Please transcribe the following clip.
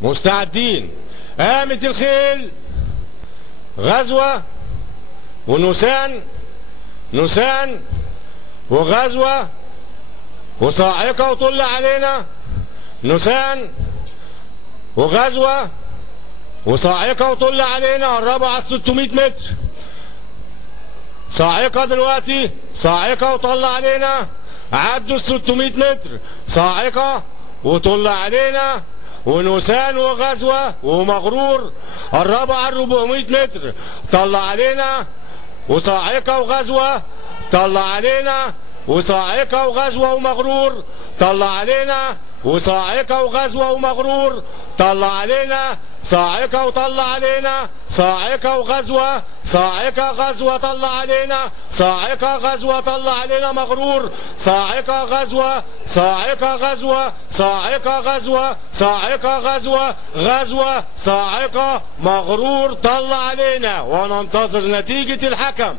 مستعدين. قامت الخيل غزوة ونسان، نسان وغزوة وصاعقة وطل علينا، نسان وغزوة وصاعقة وطل علينا. قربوا على 600 متر. صاعقة دلوقتي، صاعقة وطل علينا. عدوا 600 متر. صاعقة وطل علينا ونسان وغزوة ومغرور. قربوا على 400 متر. طلع علينا وصاعقة وغزوة، طلع علينا وصاعقة وغزوة ومغرور، طلع علينا وصاعقة وغزوة ومغرور، طلع علينا صاعقة وطلع علينا، صاعقة وغزوة، صاعقة غزوة طلع علينا، صاعقة غزوة طلع علينا مغرور، صاعقة غزوة، صاعقة غزوة، صاعقة غزوة، صاعقة غزوة، غزوة صاعقة مغرور طلع علينا. وننتظر نتيجة الحكم.